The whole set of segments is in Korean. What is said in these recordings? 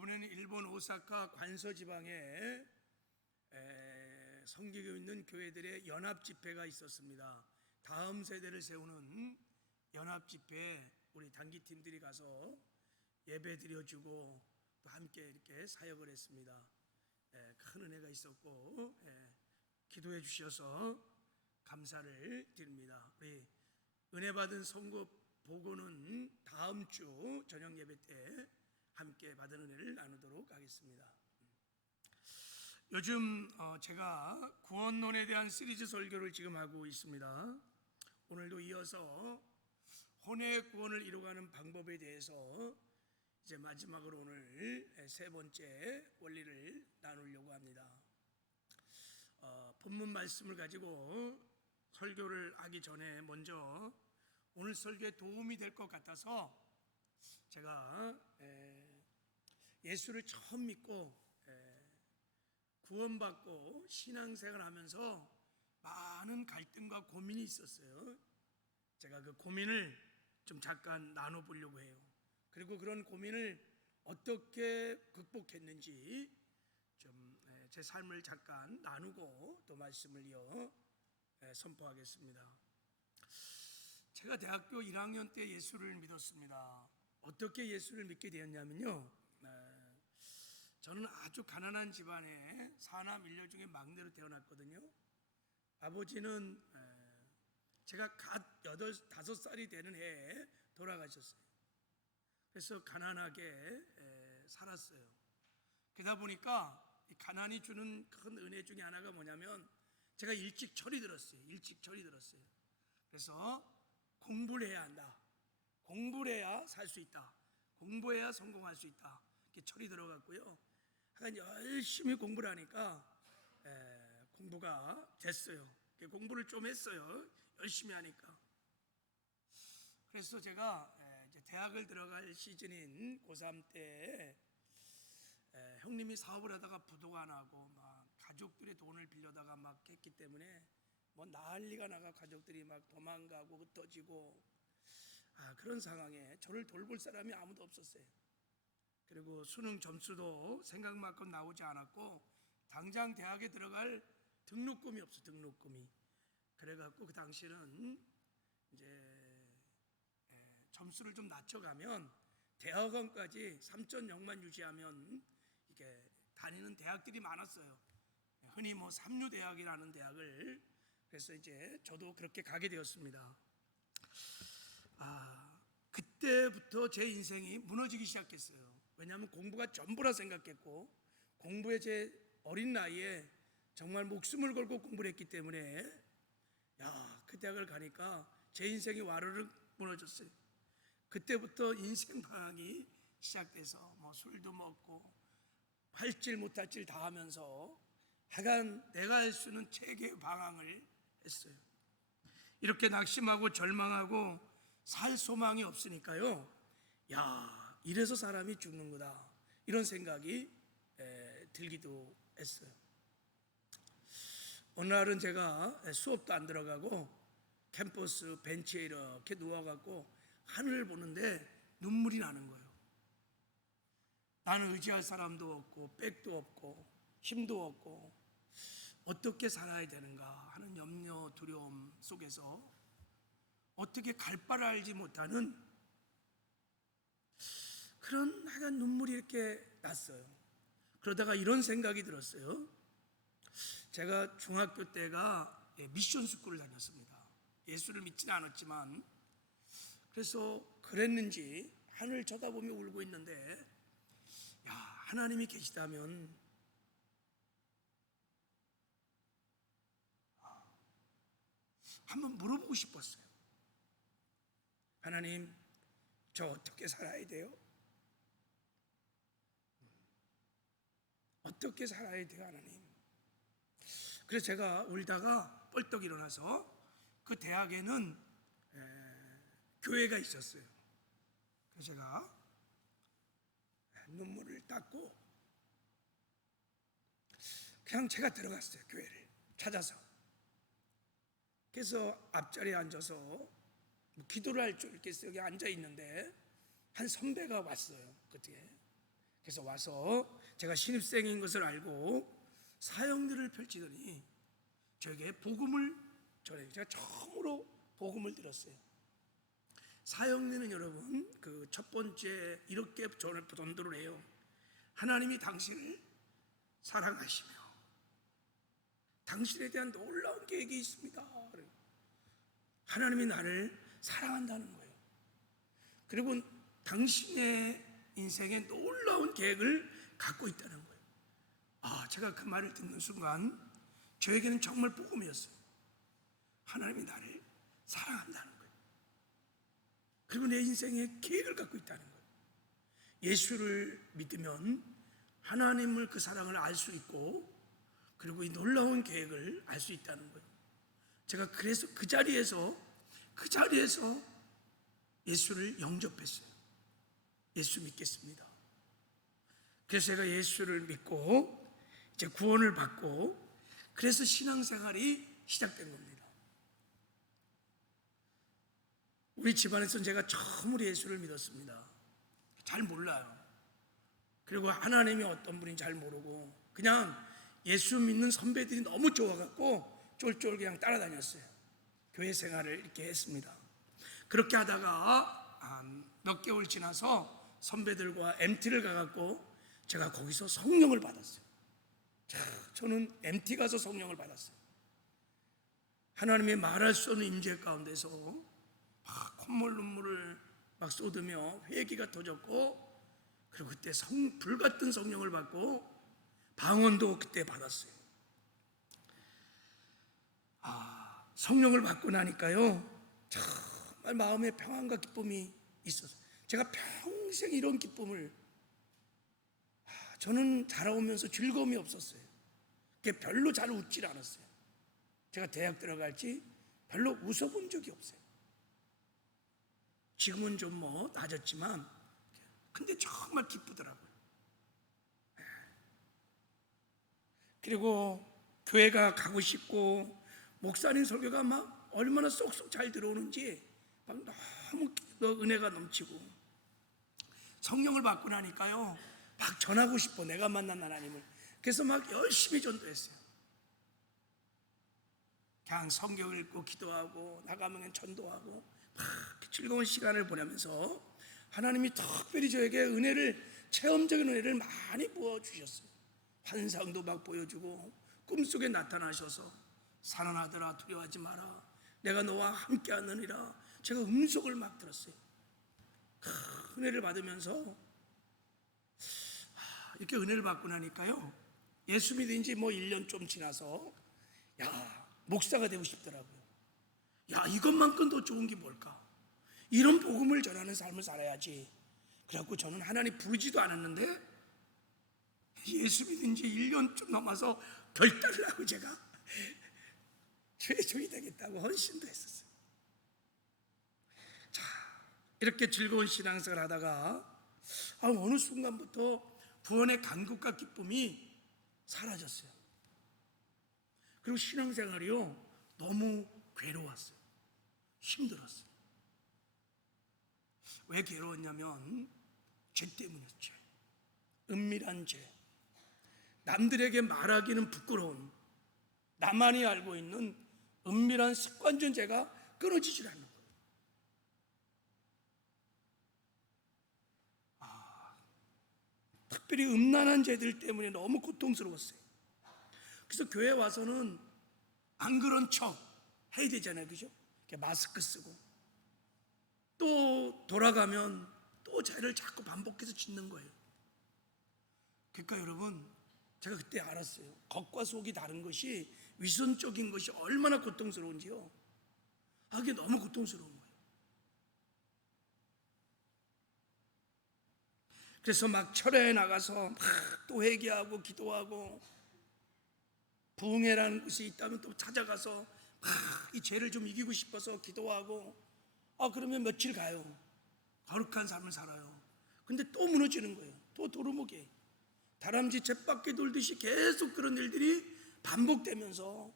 이번에는 일본 오사카 관서 지방에 섬기고 있는 교회들의 연합 집회가 있었습니다. 다음 세대를 세우는 연합 집회에 우리 단기팀들이 가서 예배 드려주고 또 함께 이렇게 사역을 했습니다. 큰 은혜가 있었고 기도해 주셔서 감사를 드립니다. 우리 은혜 받은 선고 보고는 다음 주 저녁 예배 때 함께 받은 은혜를 나누도록 하겠습니다. 요즘 제가 구원론에 대한 시리즈 설교를 지금 하고 있습니다. 오늘도 이어서 혼의 구원을 이루어가는 방법에 대해서 이제 마지막으로 오늘 세 번째 원리를 나누려고 합니다. 본문 말씀을 가지고 설교를 하기 전에 먼저 오늘 설교에 도움이 될 것 같아서 제가 예수를 처음 믿고 구원받고 신앙생활을 하면서 많은 갈등과 고민이 있었어요. 제가 그 고민을 좀 잠깐 나눠보려고 해요. 그리고 그런 고민을 어떻게 극복했는지 좀 제 삶을 잠깐 나누고 또 말씀을 이어 선포하겠습니다. 제가 대학교 1학년 때 예수를 믿었습니다. 어떻게 예수를 믿게 되었냐면요, 저는 아주 가난한 집안에 사남 일녀 중에 막내로 태어났거든요. 아버지는 제가 갓 5살이 되는 해에 돌아가셨어요. 그래서 가난하게 살았어요. 그러다 보니까 가난이 주는 큰 은혜 중에 하나가 뭐냐면 제가 일찍 철이 들었어요. 그래서 공부를 해야 한다. 공부를 해야 살 수 있다. 공부해야 성공할 수 있다. 이렇게 철이 들어갔고요. 하여간 열심히 공부를 하니까 공부가 됐어요. 공부를 좀 했어요. 열심히 하니까. 그래서 제가 이제 대학을 들어갈 시즌인 고3 때 형님이 사업을 하다가 부도가 나고 막 가족들의 돈을 빌려다가 막 했기 때문에 뭐 난리가 나가 가족들이 막 도망가고 흩어지고 그런 상황에 저를 돌볼 사람이 아무도 없었어요. 그리고 수능 점수도 생각만큼 나오지 않았고 당장 대학에 들어갈 등록금이 없어. 그래갖고 그 당시는 이제 점수를 좀 낮춰가면 대학원까지 3.0만 유지하면 이게 다니는 대학들이 많았어요. 흔히 뭐 삼류대학이라는 대학을. 그래서 이제 저도 그렇게 가게 되었습니다. 그때부터 제 인생이 무너지기 시작했어요. 왜냐하면 공부가 전부라 생각했고 공부에 제 어린 나이에 정말 목숨을 걸고 공부를 했기 때문에 그 대학을 가니까 제 인생이 와르르 무너졌어요. 그때부터 인생 방황이 시작돼서 뭐 술도 먹고 할 질 못할 질 다 하면서 하여간 내가 할 수 있는 최고의 방황을 했어요. 이렇게 낙심하고 절망하고 살 소망이 없으니까요, 이래서 사람이 죽는구나 이런 생각이 들기도 했어요. 어느 날은 제가 수업도 안 들어가고 캠퍼스 벤치에 이렇게 누워갖고 하늘을 보는데 눈물이 나는 거예요. 나는 의지할 사람도 없고 백도 없고 힘도 없고 어떻게 살아야 되는가 하는 염려 두려움 속에서 어떻게 갈 바를 알지 못하는 그런 하얀 눈물이 이렇게 났어요. 그러다가 이런 생각이 들었어요. 제가 중학교 때가 미션 스쿨을 다녔습니다. 예수를 믿지는 않았지만 그래서 그랬는지 하늘 쳐다보며 울고 있는데 하나님이 계시다면 한번 물어보고 싶었어요. 하나님, 저 어떻게 살아야 돼요? 어떻게 살아야 돼요, 하나님? 그래서 제가 울다가 뻘떡 일어나서 그 대학에는 교회가 있었어요. 그래서 제가 눈물을 닦고 그냥 제가 들어갔어요. 교회를 찾아서. 그래서 앞자리에 앉아서 기도를 할 줄 있겠어요. 여기 앉아 있는데 한 선배가 왔어요. 그때 그래서 와서 제가 신입생인 것을 알고 사역들을 펼치더니 저에게 복음을 전해요. 제가 처음으로 복음을 들었어요. 사역리는 여러분 그 첫 번째 이렇게 전도를 해요. 하나님이 당신을 사랑하시며 당신에 대한 놀라운 계획이 있습니다. 하나님이 나를 사랑한다는 거예요. 그리고 당신의 인생에 놀라운 계획을 갖고 있다는 거예요. 제가 그 말을 듣는 순간 저에게는 정말 복음이었어요. 하나님이 나를 사랑한다는 거예요. 그리고 내 인생에 계획을 갖고 있다는 거예요. 예수를 믿으면 하나님을 그 사랑을 알 수 있고 그리고 이 놀라운 계획을 알 수 있다는 거예요. 제가 그래서 그 자리에서 예수를 영접했어요. 예수 믿겠습니다. 그래서 제가 예수를 믿고 이제 구원을 받고 그래서 신앙생활이 시작된 겁니다. 우리 집안에서는 제가 처음으로 예수를 믿었습니다. 잘 몰라요. 그리고 하나님이 어떤 분인지 잘 모르고 그냥 예수 믿는 선배들이 너무 좋아갖고 쫄쫄 그냥 따라다녔어요. 교회 생활을 이렇게 했습니다. 그렇게 하다가 몇 개월 지나서 선배들과 MT를 가갖고 제가 거기서 성령을 받았어요. 저는 MT 가서 성령을 받았어요. 하나님의 말할 수 없는 임재 가운데서 막 콧물 눈물을 막 쏟으며 회개가 터졌고 그리고 그때 불같은 성령을 받고 방언도 그때 받았어요. 성령을 받고 나니까요 정말 마음에 평안과 기쁨이 있었어요. 제가 평생 이런 기쁨을 저는 자라오면서 즐거움이 없었어요. 별로 잘 웃질 않았어요. 제가 대학 들어갈지 별로 웃어본 적이 없어요. 지금은 좀 낮았지만 근데 정말 기쁘더라고요. 그리고 교회가 가고 싶고 목사님 설교가 막 얼마나 쏙쏙 잘 들어오는지 막 너무 은혜가 넘치고 성령을 받고 나니까요 막 전하고 싶어 내가 만난 하나님을. 그래서 막 열심히 전도했어요. 그냥 성경 읽고 기도하고 나가면 전도하고 막 즐거운 시간을 보내면서 하나님이 특별히 저에게 체험적인 은혜를 많이 부어주셨어요. 환상도 막 보여주고 꿈속에 나타나셔서 살아나더라 두려워하지 마라 내가 너와 함께 하느니라. 제가 음성을 막 들었어요. 은혜를 받으면서 이렇게 은혜를 받고 나니까요 예수 믿은 지 1년 좀 지나서 목사가 되고 싶더라고요. 이것만큼 더 좋은 게 뭘까? 이런 복음을 전하는 삶을 살아야지. 그래갖고 저는 하나님 부르지도 않았는데 예수 믿은 지 1년 좀 넘어서 결단을 하고 제가 최종이 되겠다고 헌신도 했었어요. 자, 이렇게 즐거운 신앙생활 하다가 어느 순간부터 구원의 간격과 기쁨이 사라졌어요. 그리고 신앙생활이요 너무 괴로웠어요. 힘들었어요. 왜 괴로웠냐면 죄 때문이었죠. 은밀한 죄, 남들에게 말하기는 부끄러운 나만이 알고 있는 은밀한 습관적 죄가 끊어지질 않는 거예요. 특별히 음란한 죄들 때문에 너무 고통스러웠어요. 그래서 교회 와서는 안 그런 척 해야 되잖아요, 그죠? 마스크 쓰고 또 돌아가면 또 죄를 자꾸 반복해서 짓는 거예요. 그러니까 여러분 제가 그때 알았어요. 겉과 속이 다른 것이 위선적인 것이 얼마나 고통스러운지요. 그게 너무 고통스러운 거예요. 그래서 막 철야에 나가서 막 또 회개하고 기도하고 부흥회라는 것이 있다면 또 찾아가서 막 이 죄를 좀 이기고 싶어서 기도하고 그러면 며칠 가요. 거룩한 삶을 살아요. 근데 또 무너지는 거예요. 또 도루묵이 다람쥐 쳇바퀴 돌듯이 계속 그런 일들이 반복되면서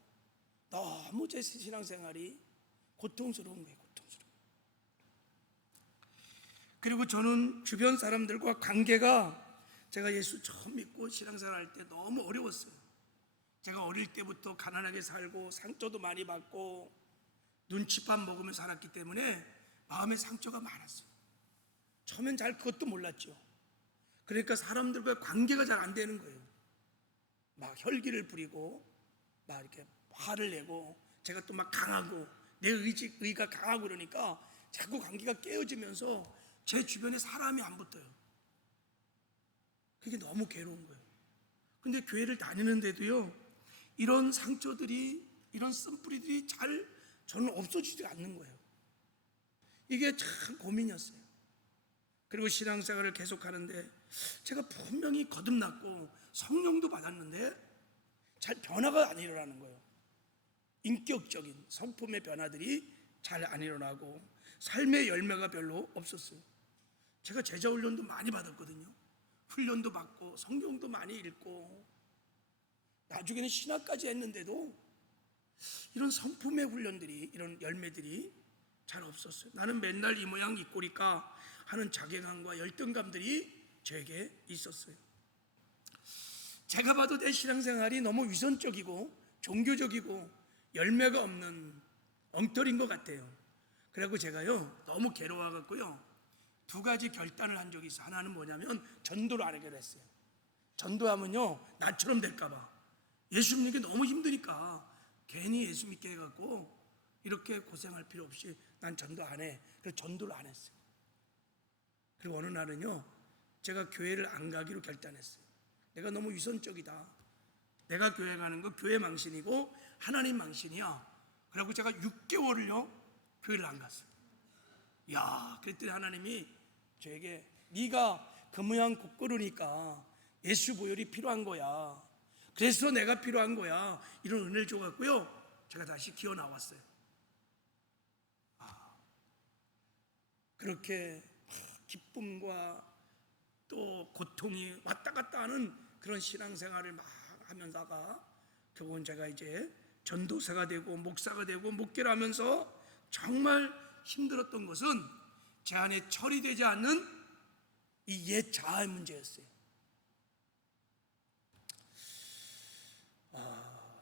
너무 제 신앙생활이 고통스러운 거예요. 고통스러워. 그리고 저는 주변 사람들과 관계가 제가 예수 처음 믿고 신앙생활 할 때 너무 어려웠어요. 제가 어릴 때부터 가난하게 살고 상처도 많이 받고 눈칫밥 먹으며 살았기 때문에 마음에 상처가 많았어요. 처음엔 잘 그것도 몰랐죠. 그러니까 사람들과 관계가 잘 안 되는 거예요. 막 혈기를 부리고 막 이렇게 화를 내고, 제가 또 막 강하고 내 의가 강하고 그러니까 자꾸 관계가 깨어지면서 제 주변에 사람이 안 붙어요. 그게 너무 괴로운 거예요. 근데 교회를 다니는데도요, 이런 상처들이, 이런 쓴뿌리들이 잘 저는 없어지지 않는 거예요. 이게 참 고민이었어요. 그리고 신앙생활을 계속하는데 제가 분명히 거듭났고 성령도 받았는데 잘 변화가 안 일어나는 거예요. 인격적인 성품의 변화들이 잘 안 일어나고 삶의 열매가 별로 없었어요. 제가 제자 훈련도 많이 받았거든요. 훈련도 받고 성경도 많이 읽고 나중에는 신학까지 했는데도 이런 성품의 훈련들이, 이런 열매들이 잘 없었어요. 나는 맨날 이 모양 이 꼴일까 하는 자괴감과 열등감들이 저에게 있었어요. 제가 봐도 내 신앙생활이 너무 위선적이고 종교적이고 열매가 없는 엉터리인 것 같아요. 그래갖고 제가요 너무 괴로워갖고요 두 가지 결단을 한 적이 있어요. 하나는 뭐냐면 전도를 안 하기로 했어요. 전도하면요 나처럼 될까봐, 예수 믿는 게 너무 힘드니까 괜히 예수 믿게 해갖고 이렇게 고생할 필요 없이 난 전도 안 해. 그래서 전도를 안 했어요. 그리고 어느 날은요 제가 교회를 안 가기로 결단했어요. 내가 너무 위선적이다. 내가 교회 가는 거 교회 망신이고 하나님 망신이야. 그래갖고 제가 6개월을요 교회를 안 갔어요. 야, 그랬더니 하나님이 저에게 네가 그 모양 곱고르니까 예수 보혈이 필요한 거야. 그래서 내가 필요한 거야. 이런 은혜를 줘갖고요 제가 다시 기어 나왔어요. 그렇게 기쁨과 또 고통이 왔다 갔다 하는 그런 신앙생활을 막 하면서가 결국은 제가 이제 전도사가 되고 목사가 되고 목회를 하면서 정말 힘들었던 것은 제 안에 처리되지 않는 이 옛 자아의 문제였어요.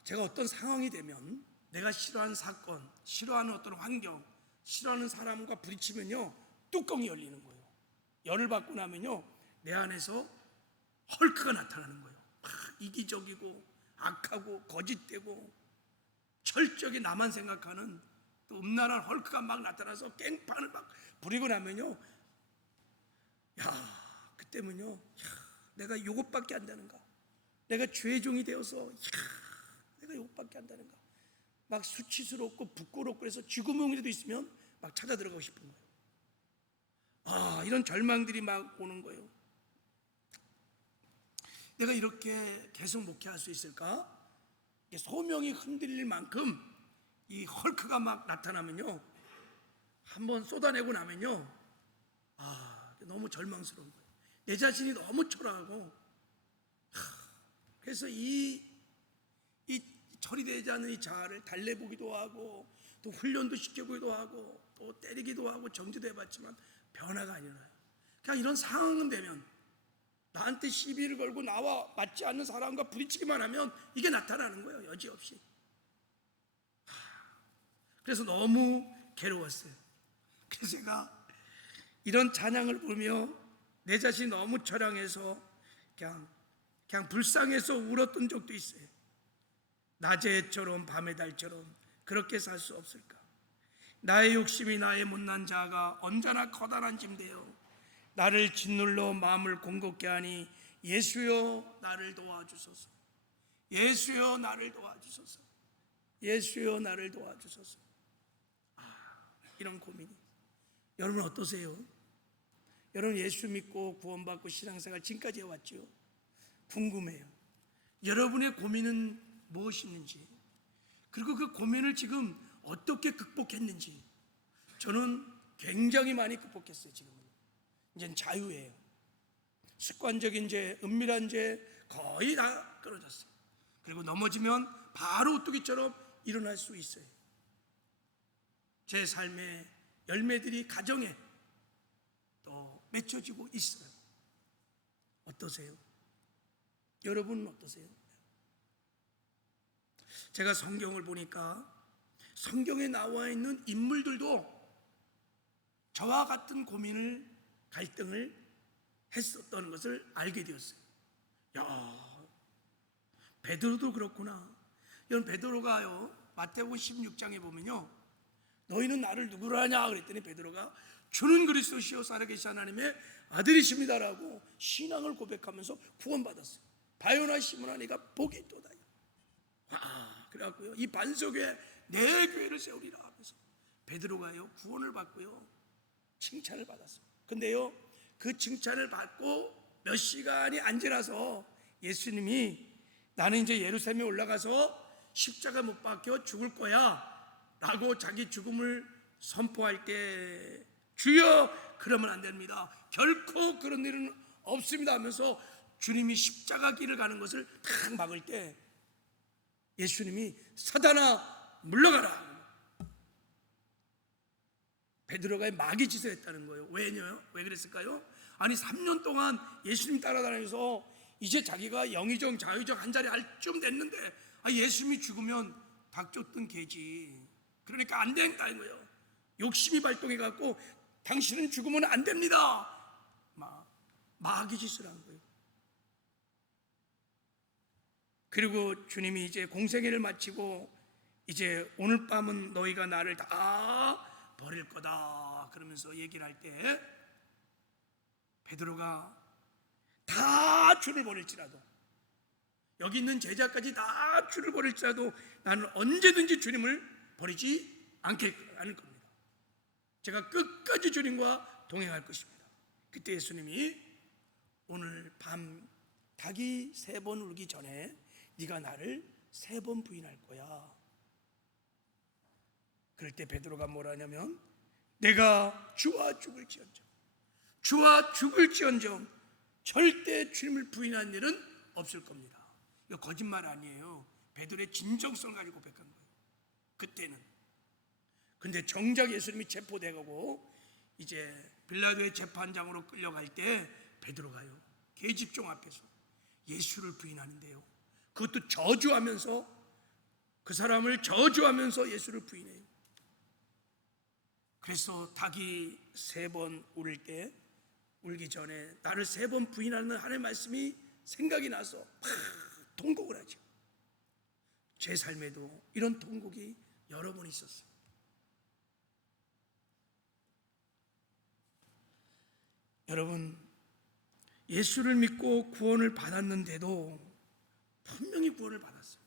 제가 어떤 상황이 되면 내가 싫어하는 사건, 싫어하는 어떤 환경, 싫어하는 사람과 부딪히면요 뚜껑이 열리는 거예요. 열을 받고 나면요 내 안에서 헐크가 나타나는 거예요. 이기적이고 악하고 거짓되고 철저하게 나만 생각하는 또 음란한 헐크가 막 나타나서 깽판을 막 부리고 나면요, 그때면요, 내가 이것밖에 안 되는가? 내가 죄종이 되어서 내가 이것밖에 안 되는가? 막 수치스럽고 부끄럽고 그래서 쥐구멍이라도 있으면 막 찾아 들어가고 싶은 거예요. 이런 절망들이 막 오는 거예요. 내가 이렇게 계속 목회할 수 있을까? 소명이 흔들릴 만큼 이 헐크가 막 나타나면요, 한번 쏟아내고 나면요, 너무 절망스러운 거예요. 내 자신이 너무 초라하고, 그래서 이 처리되지 않는 이 자아를 달래보기도 하고, 또 훈련도 시켜보기도 하고, 또 때리기도 하고, 정지도 해봤지만 변화가 안 일어나요. 그냥 이런 상황은 되면 나한테 시비를 걸고 나와 맞지 않는 사람과 부딪히기만 하면 이게 나타나는 거예요, 여지없이. 그래서 너무 괴로웠어요. 그래서 제가 이런 찬양을 부르며 내 자신이 너무 처량해서 그냥 불쌍해서 울었던 적도 있어요. 낮의 해처럼 밤의 달처럼 그렇게 살 수 없을까? 나의 욕심이 나의 못난 자아가 언제나 커다란 짐되어 나를 짓눌러 마음을 공곡케 하니 예수여 나를 도와주소서. 예수여 나를 도와주소서. 예수여 나를 도와주소서. 이런 고민이. 여러분 어떠세요? 여러분 예수 믿고 구원받고 신앙생활 지금까지 해왔죠? 궁금해요. 여러분의 고민은 무엇이었는지, 그리고 그 고민을 지금 어떻게 극복했는지. 저는 굉장히 많이 극복했어요. 지금은 이제는 자유예요. 습관적인 죄, 은밀한 죄 거의 다 끊어졌어요. 그리고 넘어지면 바로 오뚜기처럼 일어날 수 있어요. 제 삶의 열매들이 가정에 또 맺혀지고 있어요. 어떠세요? 여러분은 어떠세요? 제가 성경을 보니까 성경에 나와 있는 인물들도 저와 같은 고민을, 갈등을 했었던 것을 알게 되었어요. 야, 베드로도 그렇구나. 이런 베드로가요, 마태복음 16장에 보면요, 너희는 나를 누구로 하냐 그랬더니 베드로가 주는 그리스도시요 살아계신 하나님의 아들이십니다라고 신앙을 고백하면서 구원받았어요. 바요나 시므나 네가 복이 있도다. 그래갖고요, 이 반석에 내 교회를 세우리라 하면서 베드로가요 구원을 받고요 칭찬을 받았어요. 근데요, 그 칭찬을 받고 몇 시간이 안 지나서 예수님이 나는 이제 예루살렘에 올라가서 십자가 못 박혀 죽을 거야 라고 자기 죽음을 선포할 때, 주여 그러면 안 됩니다, 결코 그런 일은 없습니다 하면서 주님이 십자가 길을 가는 것을 탁 막을 때 예수님이 사단아 물러가라, 베드로가 마귀 짓을 했다는 거예요. 왜냐요? 왜 그랬을까요? 아니 3년 동안 예수님 따라다니면서 이제 자기가 영의정 자의정 한 자리 할 쯤 됐는데 예수님이 죽으면 닭 쫓던 개지. 그러니까 안 된다는 거예요. 욕심이 발동해갖고 당신은 죽으면 안 됩니다, 마귀 짓을 한 거예요. 그리고 주님이 이제 공생애를 마치고 이제 오늘 밤은 너희가 나를 다 버릴 거다 그러면서 얘기를 할 때 베드로가 다 주를 버릴지라도, 여기 있는 제자까지 다 주를 버릴지라도 나는 언제든지 주님을 버리지 않을 겁니다. 제가 끝까지 주님과 동행할 것입니다. 그때 예수님이 오늘 밤 닭이 3번 울기 전에 네가 나를 3번 부인할 거야. 그럴 때 베드로가 뭐라냐면 내가 주와 죽을지언정 절대 주님을 부인한 일은 없을 겁니다. 이거 거짓말 아니에요. 베드로의 진정성을 가지고 고백한 거예요. 그때는. 근데 정작 예수님이 체포되고 이제 빌라도의 재판장으로 끌려갈 때 베드로가요 계집종 앞에서 예수를 부인하는데요, 그것도 저주하면서, 그 사람을 저주하면서 예수를 부인해요. 그래서 닭이 3번 울기 전에 나를 3번 부인하는 하나님의 말씀이 생각이 나서 막 통곡을 하죠. 제 삶에도 이런 통곡이 여러 번 있었어요. 여러분, 예수를 믿고 구원을 받았는데도 분명히 구원을 받았어요.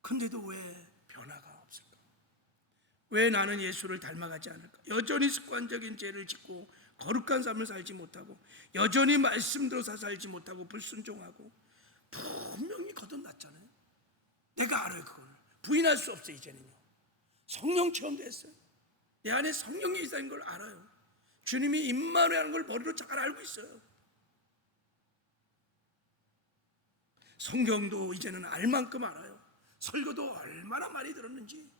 근데도 왜 변화가 없을까? 왜 나는 예수를 닮아가지 않을까? 여전히 습관적인 죄를 짓고 거룩한 삶을 살지 못하고 여전히 말씀 들어서 살지 못하고 불순종하고, 분명히 거듭났잖아요. 내가 알아요. 그걸 부인할 수 없어요. 이제는요 성령 체험도 했어요. 내 안에 성령이 있다는 걸 알아요. 주님이 임마누엘이라는 걸 머리로 잘 알고 있어요. 성경도 이제는 알 만큼 알아요. 설교도 얼마나 많이 들었는지,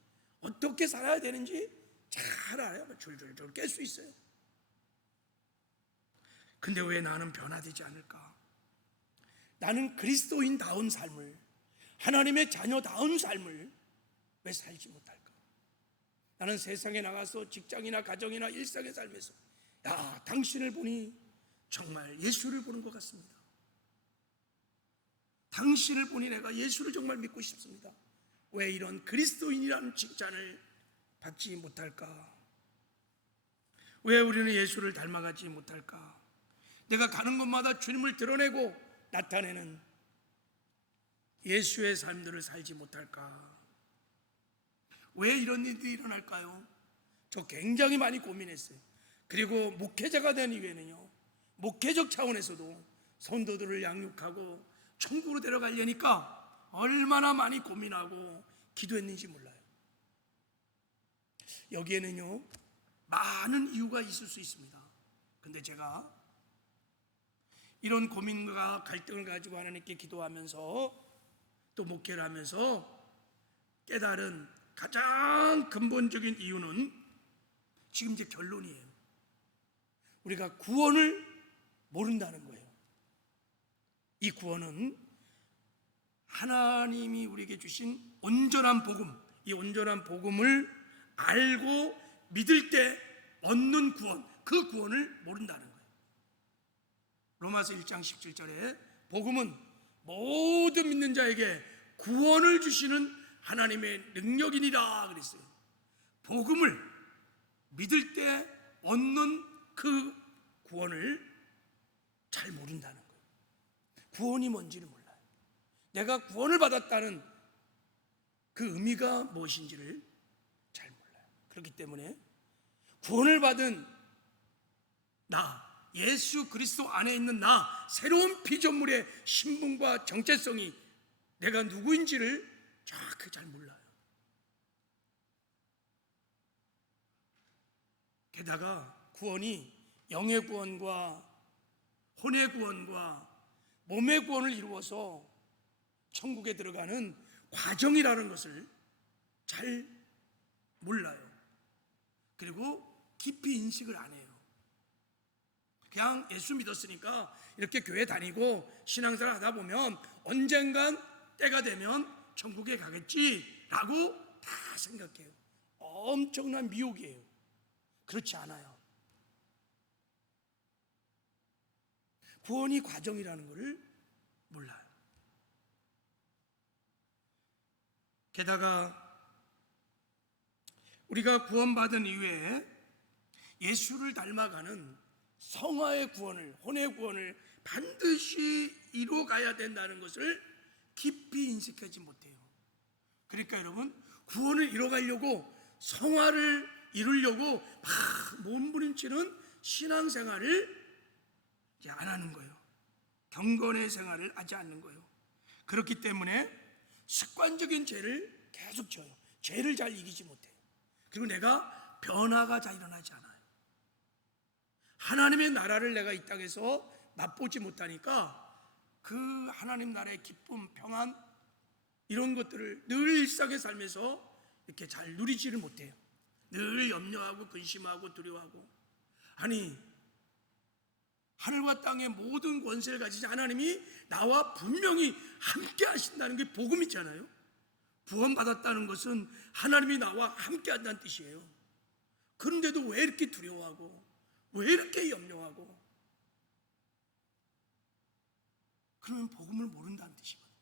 어떻게 살아야 되는지 잘 알아요. 줄줄줄 깰 수 있어요. 근데 왜 나는 변화되지 않을까? 나는 그리스도인다운 삶을, 하나님의 자녀다운 삶을 왜 살지 못할까? 나는 세상에 나가서 직장이나 가정이나 일상의 삶에서 당신을 보니 정말 예수를 보는 것 같습니다. 당신을 보니 내가 예수를 정말 믿고 싶습니다. 왜 이런 그리스도인이라는 칭찬을 받지 못할까? 왜 우리는 예수를 닮아가지 못할까? 내가 가는 곳마다 주님을 드러내고 나타내는 예수의 삶들을 살지 못할까? 왜 이런 일들이 일어날까요? 저 굉장히 많이 고민했어요. 그리고 목회자가 된 이후에는요, 목회적 차원에서도 성도들을 양육하고 천국으로 데려가려니까 얼마나 많이 고민하고 기도했는지 몰라요. 여기에는요 많은 이유가 있을 수 있습니다. 근데 제가 이런 고민과 갈등을 가지고 하나님께 기도하면서 또 목회를 하면서 깨달은 가장 근본적인 이유는 지금 이제 결론이에요. 우리가 구원을 모른다는 거예요. 이 구원은 하나님이 우리에게 주신 온전한 복음, 이 온전한 복음을 알고 믿을 때 얻는 구원, 그 구원을 모른다는 거예요. 로마서 1장 17절에 복음은 모든 믿는 자에게 구원을 주시는 하나님의 능력이니라 그랬어요. 복음을 믿을 때 얻는 그 구원을 잘 모른다는 거예요. 구원이 뭔지를 몰라요. 내가 구원을 받았다는 그 의미가 무엇인지를 잘 몰라요. 그렇기 때문에 구원을 받은 나, 예수 그리스도 안에 있는 나, 새로운 피조물의 신분과 정체성이 내가 누구인지를 정확히 잘 몰라요. 게다가 구원이 영의 구원과 혼의 구원과 몸의 구원을 이루어서 천국에 들어가는 과정이라는 것을 잘 몰라요. 그리고 깊이 인식을 안 해요. 그냥 예수 믿었으니까 이렇게 교회 다니고 신앙생활 하다 보면 언젠간 때가 되면 천국에 가겠지라고 다 생각해요. 엄청난 미혹이에요. 그렇지 않아요. 구원이 과정이라는 것을 몰라요. 게다가 우리가 구원받은 이후에 예수를 닮아가는 성화의 구원을, 혼의 구원을 반드시 이루어가야 된다는 것을 깊이 인식하지 못해요. 그러니까 여러분, 구원을 이뤄가려고 성화를 이루려고 막 몸부림치는 신앙생활을 이제 안 하는 거예요. 경건의 생활을 하지 않는 거예요. 그렇기 때문에 습관적인 죄를 계속 져요. 죄를 잘 이기지 못해요. 그리고 내가 변화가 잘 일어나지 않아요. 하나님의 나라를 내가 이 땅에서 맛보지 못하니까 그 하나님 나라의 기쁨, 평안 이런 것들을 늘 일상의 삶에서 이렇게 잘 누리지를 못해요. 늘 염려하고 근심하고 두려워하고. 아니, 하늘과 땅의 모든 권세를 가지신 하나님이 나와 분명히 함께 하신다는 게 복음이잖아요. 구원받았다는 것은 하나님이 나와 함께 한다는 뜻이에요. 그런데도 왜 이렇게 두려워하고 왜 이렇게 염려하고? 그러면 복음을 모른다는 뜻이거든요.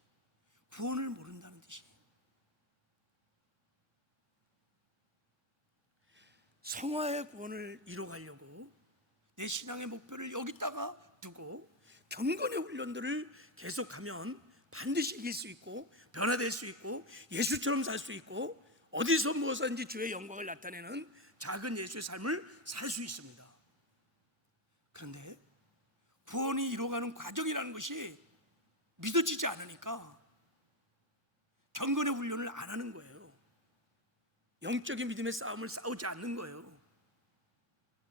구원을 모른다는 뜻이에요. 성화의 구원을 이뤄가려고 내 신앙의 목표를 여기다가 두고 경건의 훈련들을 계속하면 반드시 이길 수 있고 변화될 수 있고 예수처럼 살 수 있고 어디서 무엇인지 주의 영광을 나타내는 작은 예수의 삶을 살 수 있습니다. 그런데 구원이 이루어가는 과정이라는 것이 믿어지지 않으니까 경건의 훈련을 안 하는 거예요. 영적인 믿음의 싸움을 싸우지 않는 거예요.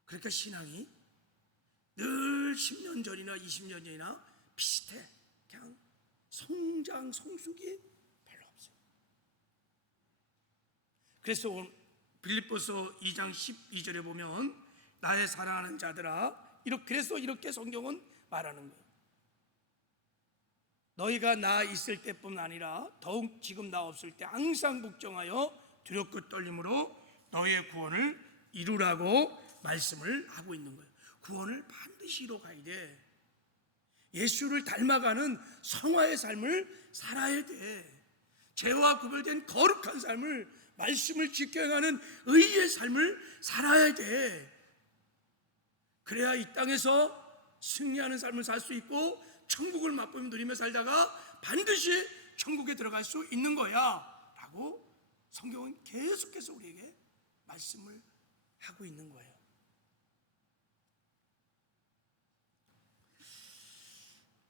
그러니까 신앙이 늘 10년 전이나 20년 전이나 비슷해. 그냥 성장, 성숙이 별로 없어요. 그래서 빌립보서 2장 12절에 보면 나의 사랑하는 자들아, 그래서 이렇게 성경은 말하는 거예요. 너희가 나 있을 때뿐 아니라 더욱 지금 나 없을 때 항상 걱정하여 두렵고 떨림으로 너의 구원을 이루라고 말씀을 하고 있는 거예요. 구원을 반드시 이뤄가야 돼. 예수를 닮아가는 성화의 삶을 살아야 돼. 죄와 구별된 거룩한 삶을, 말씀을 지켜 행하는 의의 삶을 살아야 돼. 그래야 이 땅에서 승리하는 삶을 살 수 있고 천국을 맛보며 누리며 살다가 반드시 천국에 들어갈 수 있는 거야 라고 성경은 계속해서 우리에게 말씀을 하고 있는 거예요.